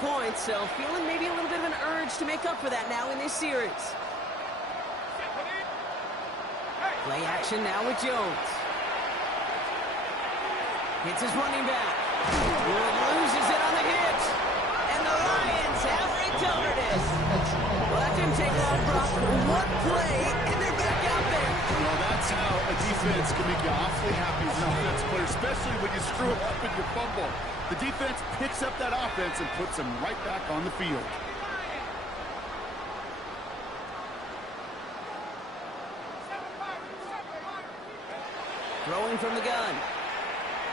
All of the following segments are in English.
Points, so feeling maybe a little bit of an urge to make up for that now in this series. Play action now with Jones. Hits his running back. Wood loses it on the hit. And the Lions have recovered it. Well, that didn't take long, Brock. One play, and they're back out there. Well, that's how a defense can make you awfully happy as an offensive player, especially when you screw up in your fumble. The defense picks up that offense and puts them right back on the field. Throwing from the gun.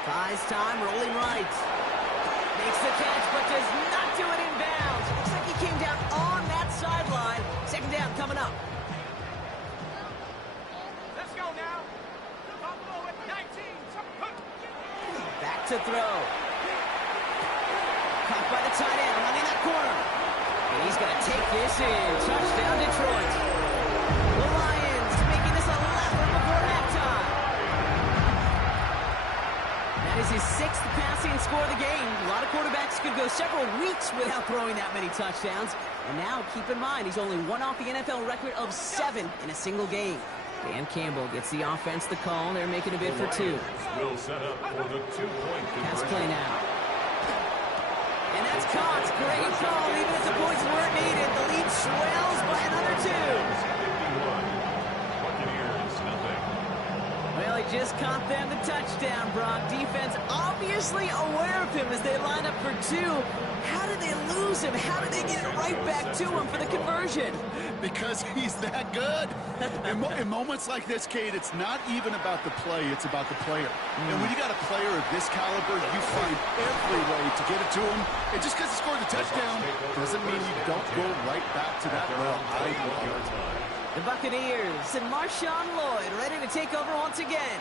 Buys time, rolling right. Makes the catch, but does not do it in bounds. Looks like he came down on that sideline. Second down coming up. Let's go now. Buffalo at 19. Back to throw. Caught by the tight end, running that corner. And he's going to take this in. Touchdown, Detroit. The Lions making this a laugher before halftime. That is his 6th passing score of the game. A lot of quarterbacks could go several weeks without throwing that many touchdowns. And now, keep in mind, he's only one off the NFL record of 7 in a single game. Dan Campbell gets the offense the call. They're making a bid for 2. Will set up for the 2-point Pass play now. And that's caught. Great call. Even if the points weren't needed, the lead swells by another 2. 51. Buccaneers, nothing. Well, he just caught them the touchdown, Brock. Defense obviously aware of him as they line up for 2. How did they lose him? How did they get it right back to him for the conversion? Because he's that good. In moments like this, Kate, it's not even about the play, it's about the player. And when you got a player of this caliber, you find every way to get it to him. And just because he scored the touchdown doesn't mean you don't go right back to that well. The Buccaneers and Marshawn Lloyd ready to take over once again.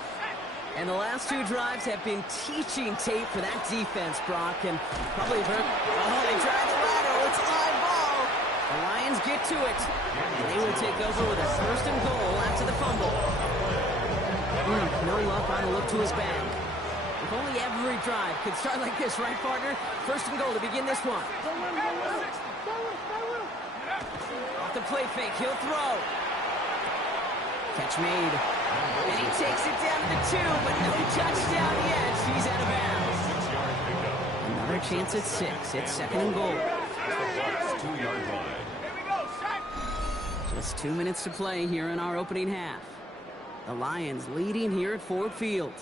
And the last 2 drives have been teaching tape for that defense, Brock. And probably hurt. Oh, they drive the lateral. It's live ball. The Lions get to it. And they will take over with a 1st and goal after the fumble. No luck on a look to his back. If only every drive could start like this, right, partner? 1st and goal to begin this one. Off the play fake, he'll throw. Catch made. And he takes it down to the 2, but no touchdown yet. He's out of bounds. Another chance at 6. It's 2nd and goal. 2-yard line. Just 2 minutes to play here in our opening half. The Lions leading here at Ford Field.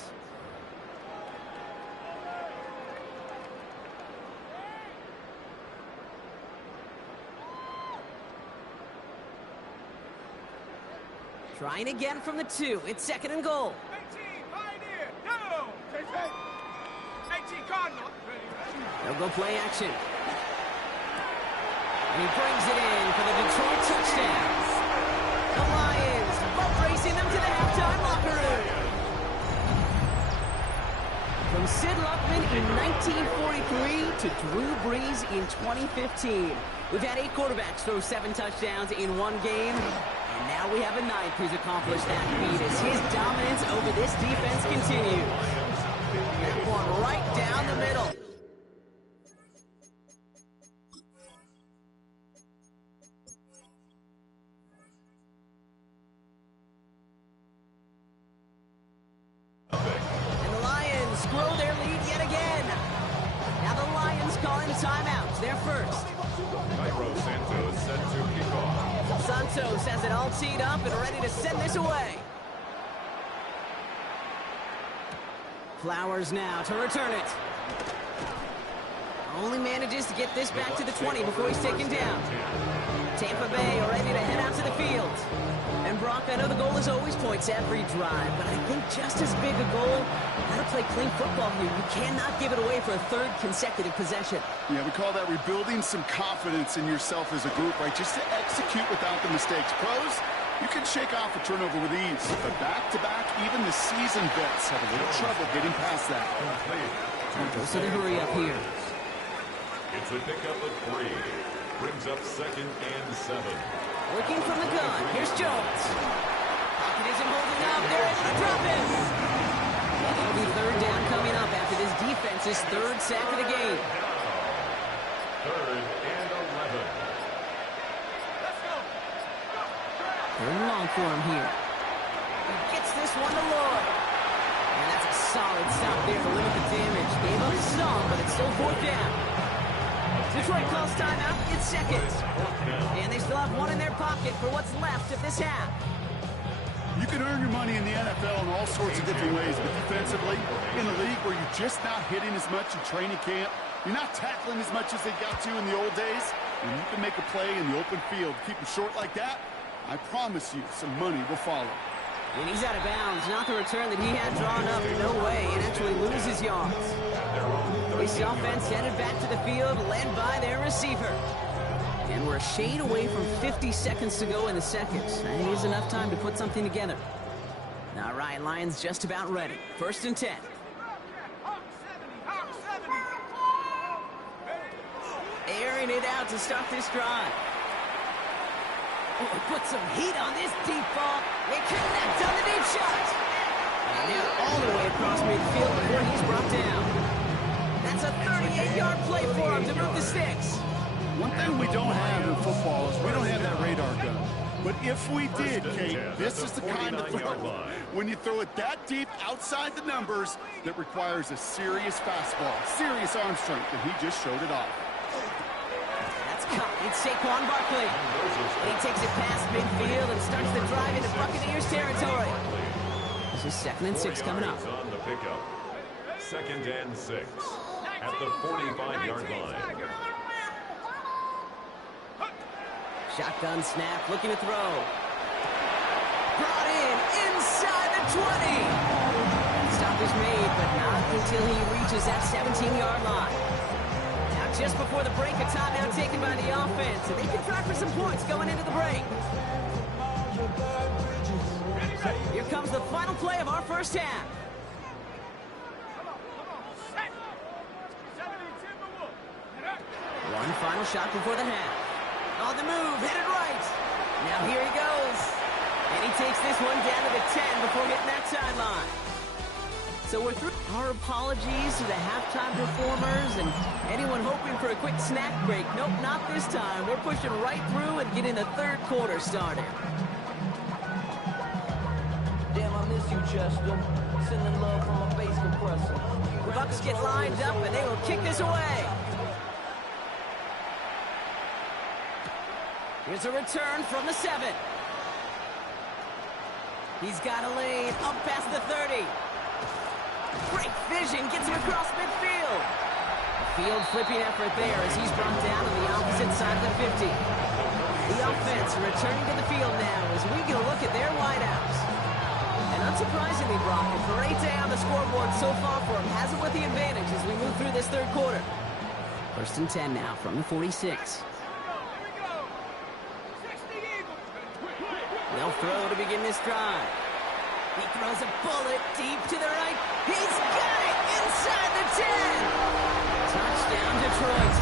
Trying again from the 2. It's 2nd and goal. 18, Pioneer, down. 18, Cardinal. They'll go play action. And he brings it in for the Detroit touchdown. The Lions boat racing them to the halftime locker room. From Sid Luckman in 1943 to Drew Brees in 2015. We've had 8 quarterbacks throw 7 touchdowns in one game. And now we have a 9th who's accomplished that feat as his dominance over this defense continues. That one right down the middle. And the Lions grow their lead yet again. Now the Lions calling timeouts. They're first. Cairo Santos set to kick off. Santos has it all teed up and ready to send this away. Flowers now to return it. Only manages to get this back to the 20 before he's taken down. Tampa Bay ready to head out to the field. And Brock, I know the goal is always points every drive, but I think just as big a goal, gotta play clean football here. You cannot give it away for a 3rd consecutive possession. Yeah, we call that rebuilding some confidence in yourself as a group, right? Just to execute without the mistakes. Pros, you can shake off a turnover with ease. But back-to-back, even the seasoned vets have a little trouble getting past that. Goes to the hurry up here. It's a pickup of 3. Brings up 2nd and 7. Looking from the gun. Here's Jones. Pocket isn't holding up. They're able to drop him. And it'll be 3rd down coming up after this defense's 3rd sack of the game. 3rd and 11. Let's go. Third and long for him here. He gets this one to Lloyd. And that's a solid stop there to limit the damage. Gave up some, but it's still 4th down. Detroit calls timeout in seconds. And they still have one in their pocket for what's left of this half. You can earn your money in the NFL in all sorts of different ways, but defensively, in a league where you're just not hitting as much in training camp, you're not tackling as much as they got to in the old days, and you can make a play in the open field. Keep them short like that, I promise you some money will follow. And he's out of bounds. Not the return that he had drawn up. No way. And actually loses yards. This offense headed back to the field, led by their receiver. And we're a shade away from 50 seconds to go in the second. That is enough time to put something together. All right, Lions just about ready. 1st and 10. Airing it out to start this drive. Oh, put some heat on this deep ball. They connect on the deep shot. And now all the way across midfield before he's brought down. That's a 38-yard play for him to move the sticks. One thing we don't have in football is we don't have that radar gun. But if we did, Kate, this is the kind of throw, when you throw it that deep outside the numbers, that requires a serious fastball, serious arm strength, and he just showed it off. It's Saquon Barkley. And he takes it past midfield and starts the drive into Buccaneers territory. This is 2nd and 6 coming up. On the pickup. 2nd and 6 at the 45-yard line. Shotgun snap, looking to throw. Brought in inside the 20. Stop is made, but not until he reaches that 17-yard line. Just before the break, a timeout taken by the offense, and they can try for some points going into the break. Here comes the final play of our first half. One final shot before the half. On the move, headed right. Now here he goes. And he takes this one down to the 10 before hitting that sideline. So we're through. Our apologies to the halftime performers and anyone hoping for a quick snack break. Nope, not this time. We're pushing right through and getting the 3rd quarter started. Damn, I miss you, Chester. Sending love from a bass compressor. The Bucs get lined up and they will kick this away. Here's a return from the 7. He's got a lane up past the 30. Great vision, gets him across midfield. Field flipping effort there as he's brought down on the opposite side of the 50. The offense returning to the field now as we get a look at their wideouts. And unsurprisingly, Brock, a great day on the scoreboard so far for him. Has it with the advantage as we move through this 3rd quarter. 1st and 10 now from the 46. They'll throw to begin this drive. He throws a bullet deep to the right. He's got it inside the 10. Touchdown, Detroit.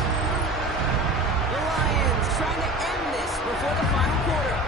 The Lions trying to end this before the final quarter.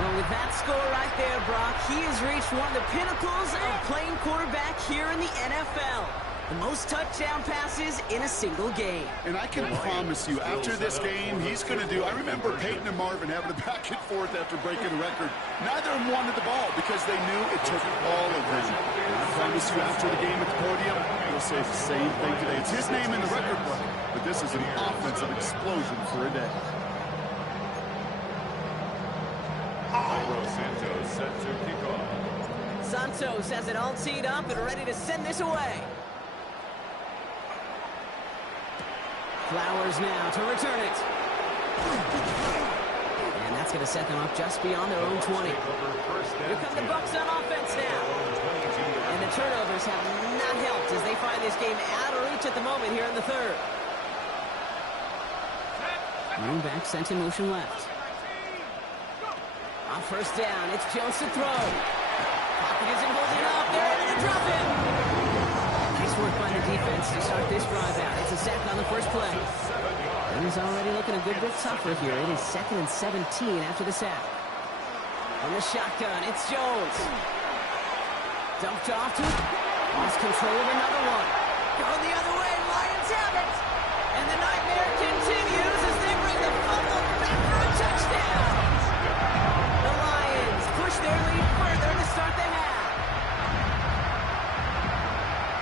Well, with that score right there, Brock, he has reached one of the pinnacles of playing quarterback here in the NFL. The most touchdown passes in a single game. And I can promise you, after this game, he's going to do... I remember Peyton and Marvin having a back and forth after breaking a record. Neither of them wanted the ball because they knew it took all of them. And I promise you, after the game at the podium, he'll say the same thing today. It's his name in the record book, but this is an offensive explosion for a day. Santos set to kick off. Santos has it all teed up and ready to send this away. Flowers now to return it. And that's going to set them up just beyond their own 20. Here come the Bucs on offense now. And the turnovers have not helped as they find this game out of reach at the moment here in the 3rd. Running back sent in motion left. On 1st down, it's Jones to throw. Pocket isn't holding up. They're ready to drop him. Nice work by the defense to start this drive out. It's a sack on the first play. Things already looking a good bit tougher here. It is 2nd and 17 after the sack. On the shotgun, it's Jones. Dumped off to... Lost control of another one. Going the other way. Lions Lions have it. And the nightmare continues as they bring the fumble back for a touchdown. The Lions push their lead further to start the half.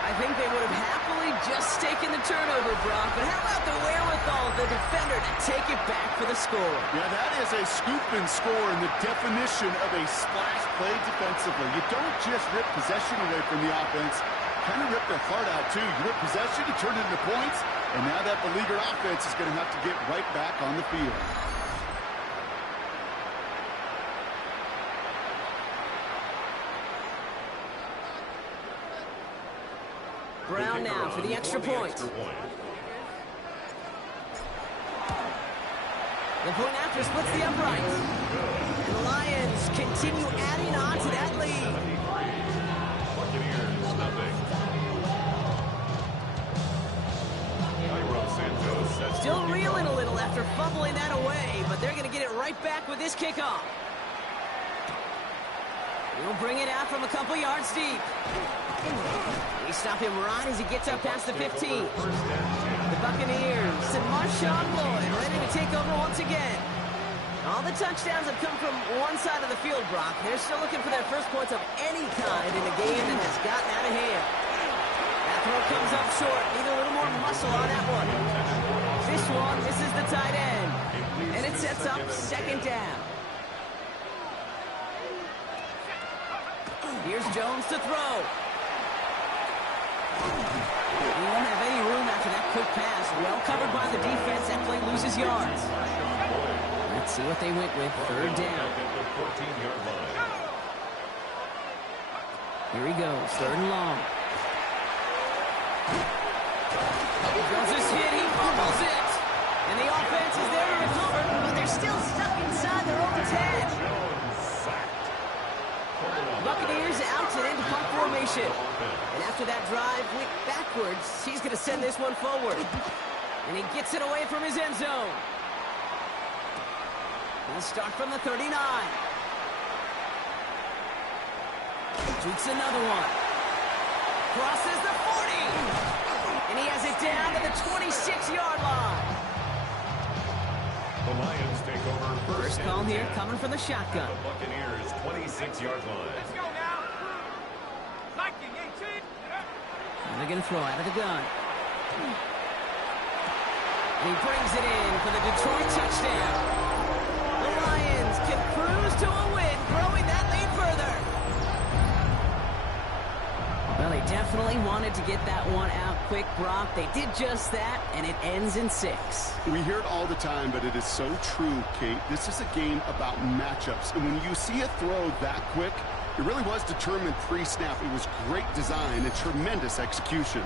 I think they would have happily just taken the turnover, Brock, but how about the wherewithal of the defender to take it back for the score? Yeah, that is a scoop and score in the definition of a splash play defensively. You don't just rip possession away from the offense, kind of rip their heart out too. You rip possession, you turn it into points, and now that beleaguered offense is going to have to get right back on the field. Brown now for the extra point. The point after splits the uprights. And the Lions continue adding on to that lead. Buccaneers, nothing. Still reeling a little after fumbling that away, but they're going to get it right back with this kickoff. He'll bring it out from a couple yards deep. We stop him right as he gets up past the 15. The Buccaneers and Marshawn Lloyd ready to take over once again. All the touchdowns have come from one side of the field, Brock. They're still looking for their first points of any kind in a game that has gotten out of hand. That throw comes up short. Need a little more muscle on that one. This one, this is the tight end. And it sets up second down. Here's Jones to throw. He won't have any room after that quick pass. Well covered by the defense. That play loses yards. Let's see what they went with. Third down. Here he goes. Third and long. He goes this hit. He fumbles it. And the offense is there to recover, but they're still stuck inside their own 10. Buccaneers out and into punt formation. And after that drive went backwards, he's going to send this one forward. And he gets it away from his end zone. He'll start from the 39. Jukes another one. Crosses the 40. And he has it down to the 26-yard line. The Lions take over First call here coming from the shotgun. The Buccaneers 26-yard line. Let's go now. Viking 18. And they're going to throw out of the gun. And he brings it in for the Detroit touchdown. The Lions can cruise to a win, growing that lead further. Well, they definitely wanted to get that one out quick, Brock. They did just that, and it ends in 6. We hear it all the time, but it is so true, Kate. This is a game about matchups. And when you see a throw that quick, it really was determined pre-snap. It was great design and tremendous execution.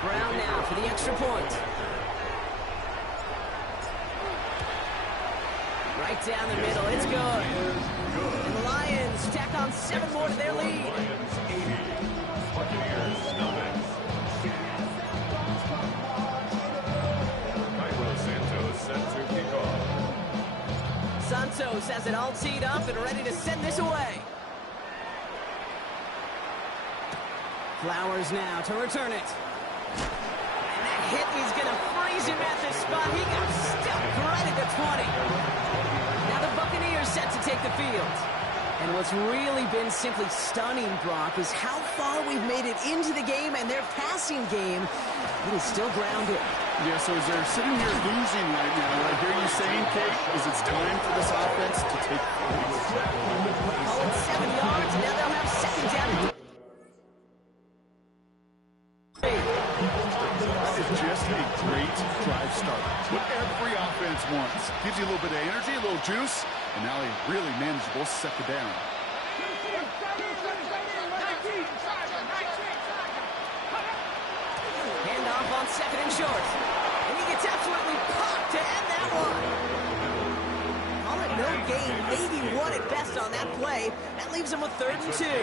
Brown now for the extra point. Right down the middle, it's good. And the Lions tack on 7 more to their lead. Lions 80. Buccaneers nothing. Santos set to kick off. Santos has it all teed up and ready to send this away. Flowers now to return it. And that hit, he's going to freeze him at this spot. He got stuck right at the 20. Now the Buccaneers set to take the field. And what's really been simply stunning, Brock, is how far we've made it into the game, and their passing game, it is still grounded. Yeah, so as they're sitting here losing right now, what I hear you saying, Kate, is it's time for this offense to take points. Call it 7 yards, and now they'll have second down. That is just a great drive start. What every offense wants. Gives you a little bit of energy, a little juice, and now a really manageable second down. Handoff on second and short. And he gets absolutely popped to end that one. Call it no gain, maybe one at best on that play. That leaves him with 3rd and 2. And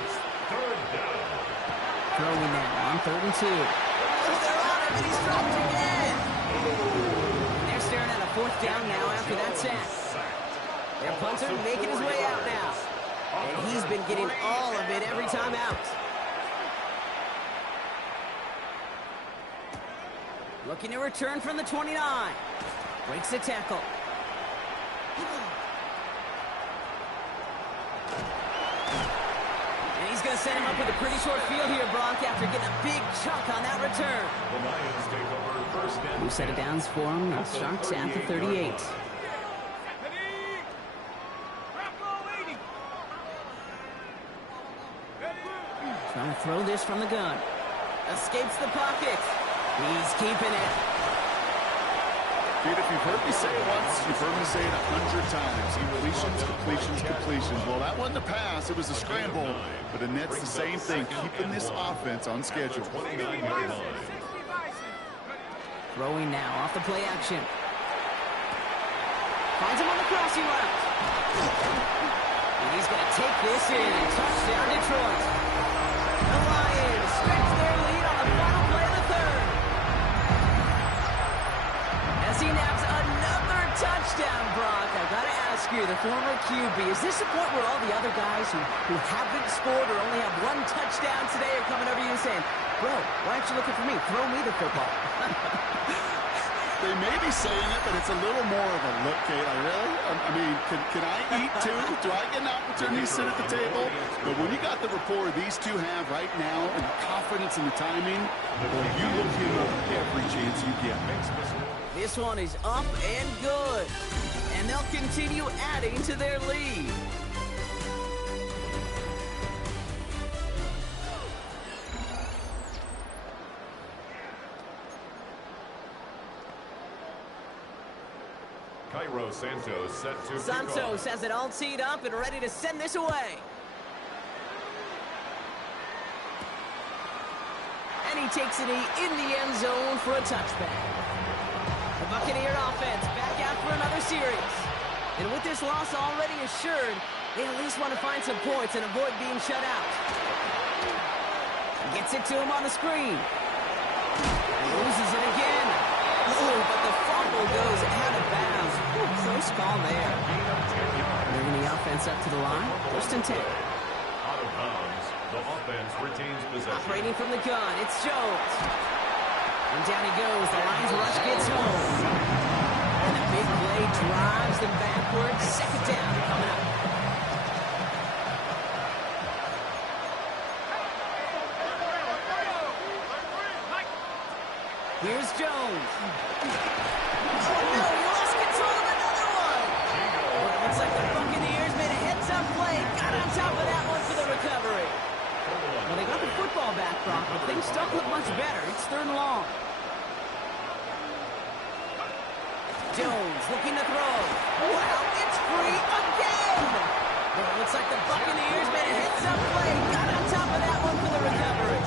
it's 3rd down. Throwing now on 3rd and 2. Oh, they're on him, and he's dropped again. They're staring at a 4th down now after that sack. Their punter making his way out now. And he's been getting all of it every time out. Looking to return from the 29. Breaks the tackle. And he's going to set him up with a pretty short field here, Brock, after getting a big chunk on that return. The Lions take over first and New set of downs for him. The Sharks at the 38. Trying to throw this from the gun. Escapes the pocket. He's keeping it. Dude, if you've heard me say it once, you've heard me say it 100 times. Completions, completions, completions. Well, that wasn't a pass. It was a scramble. But the net's the same thing, keeping this offense on schedule. Throwing now off the play action. Finds him on the crossing route. And he's going to take this in. Touchdown, Detroit. The Lions stretch their lead on the final play of the third. As he naps another touchdown, Brock. I've got to ask you, the former QB, is this the point where all the other guys who haven't scored or only have one touchdown today are coming over to you and saying, bro, why aren't you looking for me? Throw me the football. They may be saying it, but it's a little more of a look, Kate. I mean, can I eat too? Do I get an opportunity to sit at the table? But when you got the rapport these two have right now and the confidence in the timing, well, you look him up every chance you get. This one is up and good. And they'll continue adding to their lead. Cairo Santos set to Santos has it all teed up and ready to send this away. And he takes it in the end zone for a touchback. The Buccaneer offense back out for another series. And with this loss already assured, they at least want to find some points and avoid being shut out. Gets it to him on the screen. And loses it again. Oh, but the fumble goes out of bounds. Ooh, close call there. Moving the offense up to the line. First and 10. Out of bounds. The offense retains possession. Operating from the gun. It's Jones. And down he goes. The Lions rush gets home. And the big play drives them backwards. Second down coming up. Here's Jones. Oh, no, he lost control of another one. Well, it looks like the Buccaneers made a heads-up play. Got on top of that one for the recovery. Well, they got the football back, Brock, but things don't look much better. It's third and long. Jones looking to throw. Wow, it's free again. Well, it looks like the Buccaneers made a heads-up play. Got on top of that one for the recovery.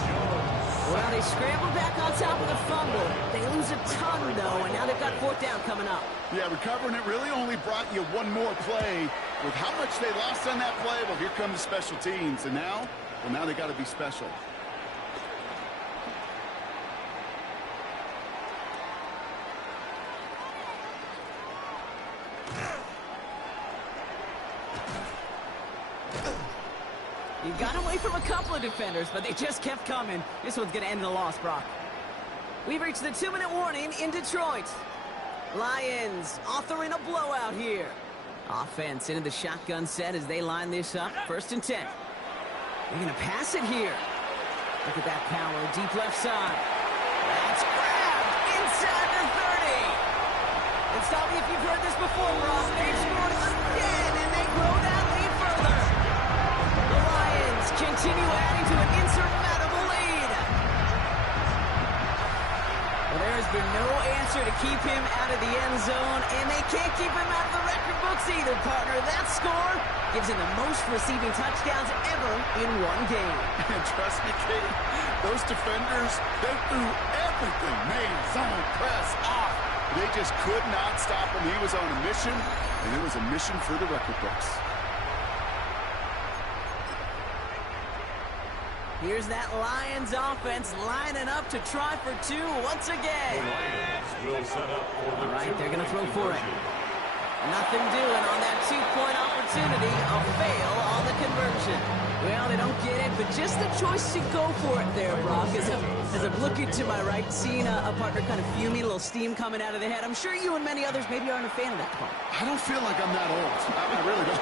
Well, they scrambled back on top of the fumble. They lose a ton, though, and now they've got fourth down coming up. Yeah, recovering it really only brought you one more play. With how much they lost on that play, well, here comes special teams. And now, well, now they got to be special. You got away from a couple of defenders, but they just kept coming. This one's going to end in a loss, Brock. We've reached the 2-minute warning in Detroit. Lions authoring a blowout here. Offense into the shotgun set as they line this up. First and 10. They're going to pass it here. Look at that power. Deep left side. That's grabbed inside the 30. And stop me if you've heard this before, Brock. They've scored again, and they grow that lead further. The Lions continue adding to an insurmountable lead. Well, there has been no answer to keep him out of the end zone, and they can't keep him out of the record books either, partner. That score gives him the most receiving touchdowns ever in one game. And trust me, Kate, those defenders, they threw everything. Main, zone, press, off. They just could not stop him. He was on a mission, and it was a mission for the record books. Here's that Lions offense lining up to try for two once again. The Lions will set up for the All right, they're going to throw for it. Nothing doing on that 2-point opportunity. A fail on the conversion. Well, they don't get it, but just the choice to go for it there, Brock. As I'm looking to my right, seeing a partner kind of fuming, a little steam coming out of the head. I'm sure you and many others maybe aren't a fan of that call. I don't feel like I'm that old. I really don't.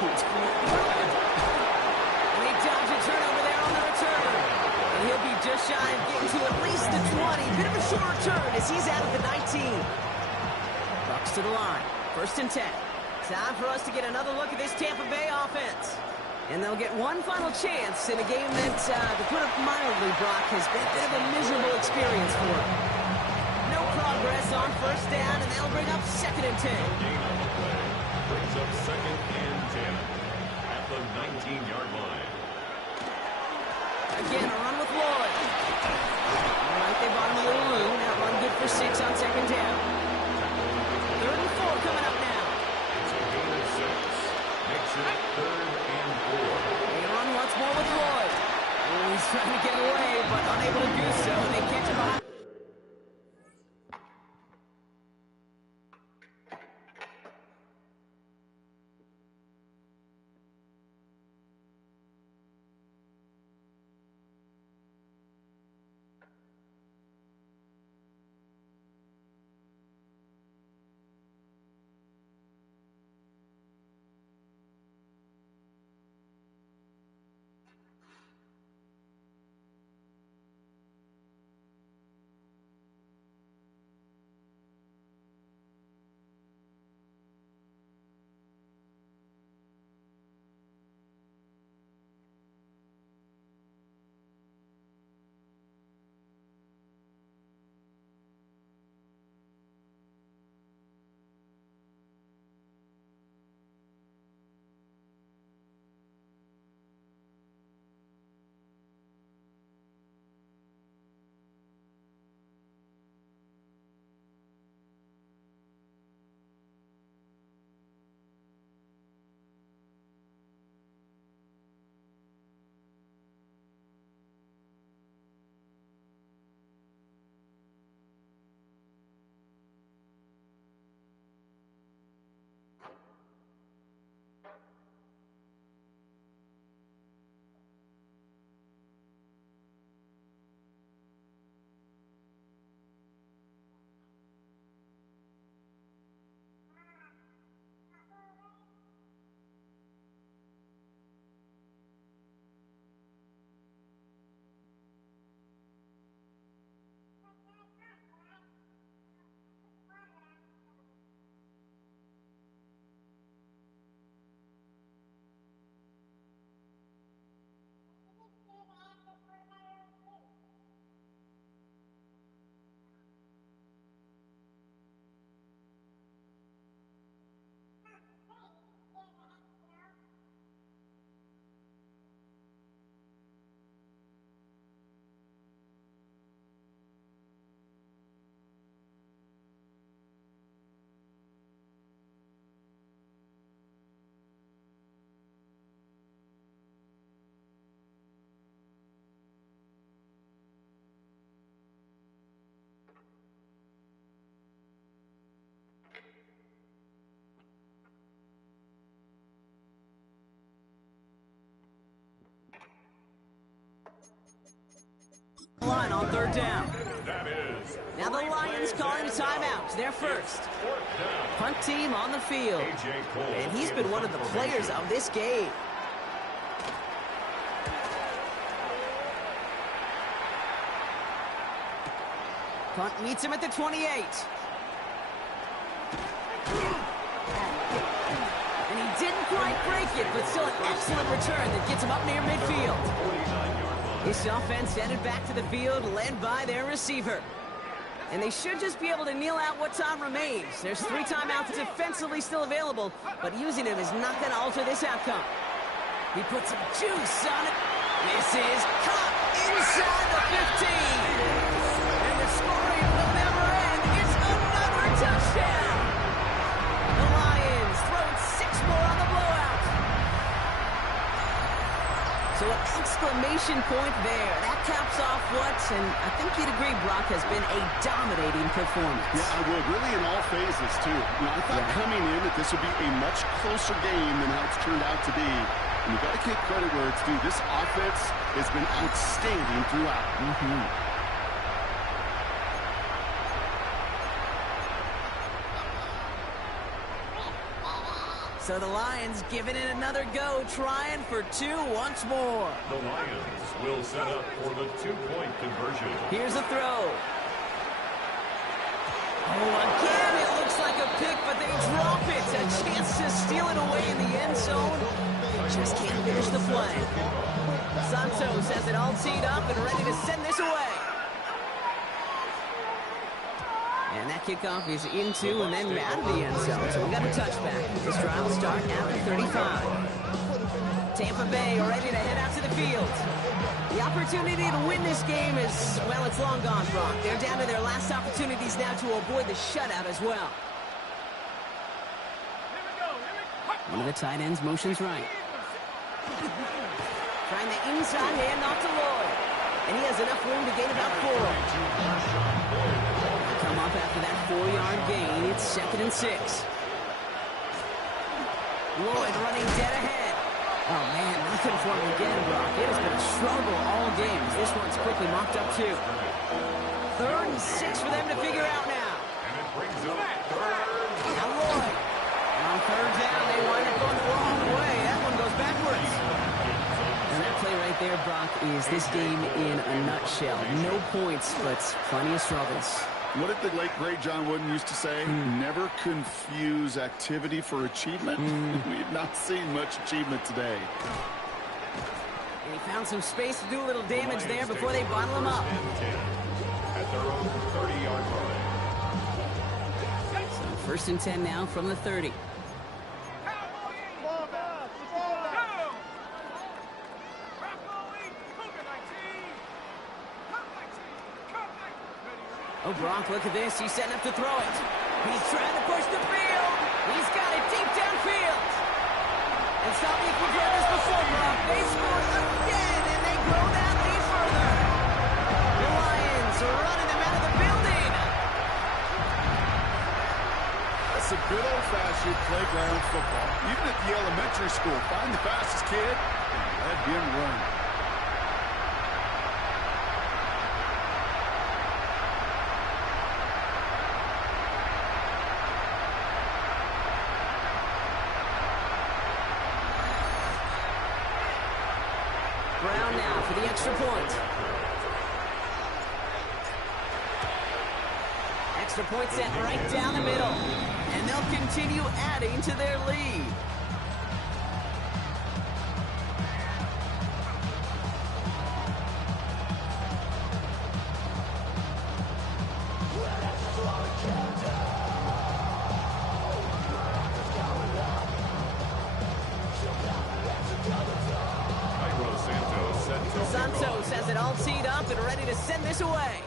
And he dodged a turnover there on the return. And he'll be just shy of getting to at least the 20. Bit of a short return as he's out at the 19. Bucks to the line. 1st and 10. Time for us to get another look at this Tampa Bay offense. And they'll get one final chance in a game that, to put it mildly, Brock, has been a bit of a miserable experience for them. No progress on 1st down, and they'll bring up 2nd and 10. Gain on the play. Brings up 2nd and 10 at the 19-yard line. Again, a run with Lloyd. All right, they bought him a little room. That run good for 6 on 2nd down. 3rd and 4 coming up now. It's a gain of 6. Makes it 3rd and 4. They run once more with Lloyd. Oh, he's trying to get away, but unable to do so. They catch him behind. Line on 3rd down. Now the Lions calling a timeout. They're first. Punt team on the field. And he's been one of the players of this game. Punt meets him at the 28. And he didn't quite break it, but still an excellent return that gets him up near midfield. This offense headed back to the field, led by their receiver. And they should just be able to kneel out what time remains. There's 3 timeouts defensively still available, but using them is not going to alter this outcome. He puts some juice on it. This is caught inside the 15. And the scoring will never end. It's another touchdown. The Lions throwing 6 more on the blowout. So an exclamation point there. That caps off what, and I think you'd agree, Brock, has been a dominating performance. Yeah, I would. Really in all phases, too. I thought coming in that this would be a much closer game than how it's turned out to be. And you got to give credit where it's due. This offense has been outstanding throughout. So the Lions giving it another go, trying for two once more. The Lions will set up for the two-point conversion. Here's a throw. Oh, again, it looks like a pick, but they drop it. A chance to steal it away in the end zone. Just can't finish the play. Santos has it all teed up and ready to send this away. And that kickoff is into and then out of the end zone. So we got a touchback. This drive will start at the 35. Tampa Bay ready to head out to the field. The opportunity to win this game is, well, it's long gone, Brock. They're down to their last opportunities now to avoid the shutout as well. One of the tight ends motions right. Trying the inside handoff to Lloyd. And he has enough room to gain about 4. Come up after that 4-yard gain. It's 2nd and 6. Lloyd running dead ahead. Oh, man, nothing for him again, Brock. It has been a struggle all game. This one's quickly mocked up, too. 3rd and 6 for them to figure out now. And it brings up 3rd. Now Lloyd. And on 3rd down, they wind up going the wrong way. That one goes backwards. And that play right there, Brock, is this game in a nutshell. No points, but plenty of struggles. What did the late, great John Wooden used to say? Never confuse activity for achievement. We've not seen much achievement today. And he found some space to do a little damage there before they bottle him up. At their own 30-yard line. So 1st and 10 now from the 30. Oh, Brock, look at this. He's setting up to throw it. He's trying to push the field. He's got it deep downfield. And stop me if we've heard this before, Brock. They scored again, and they grow that lead further. The Lions are running them out of the building. That's a good old-fashioned playground football. Even at the elementary school, find the fastest kid and let him run. Brown now for the extra point. Extra point set right down the middle. And they'll continue adding to their lead. Santos has it all teed up and ready to send this away.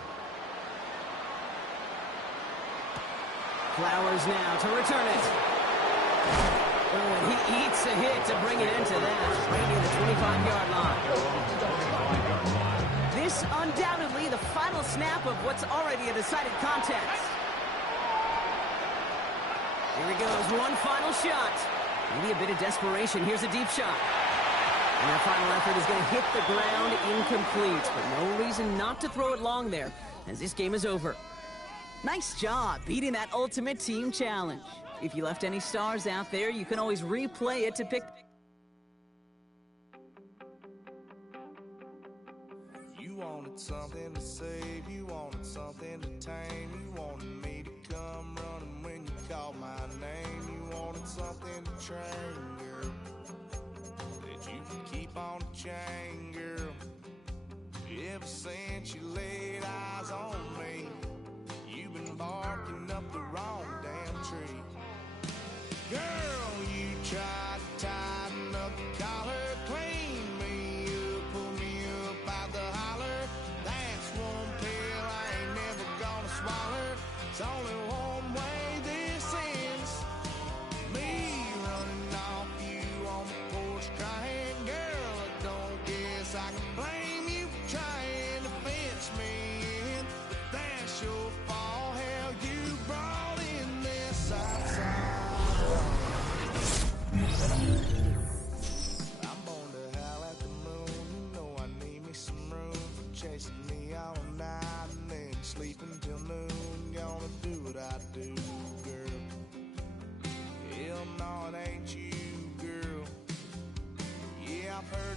Flowers now to return it. Oh, and he eats a hit to bring it into that. Right near the 25-yard line. This undoubtedly the final snap of what's already a decided contest. Here he goes, one final shot. Maybe a bit of desperation. Here's a deep shot. And that final effort is going to hit the ground incomplete. But no reason not to throw it long there, as this game is over. Nice job beating that ultimate team challenge. If you left any stars out there, you can always replay it to pick. You wanted something to save, you wanted something to tame, you wanted me to come running when you called my name, you wanted something to train, girl, that you could keep on the chain, girl. Ever since you laid eyes on me, you've been barking up the wrong damn tree. Girl, you tried to tighten up the collar, clean me up, pull me up out the holler. That's one pill I ain't never gonna swallow. It's only one way this ends. Me running off you on the porch crying. Girl, I don't guess I can blame you for trying to fence me in. But that's your fault, hell, you brought in this outside. I'm gonna do what I do, girl. Hell no, it ain't you, girl. Yeah, I've heard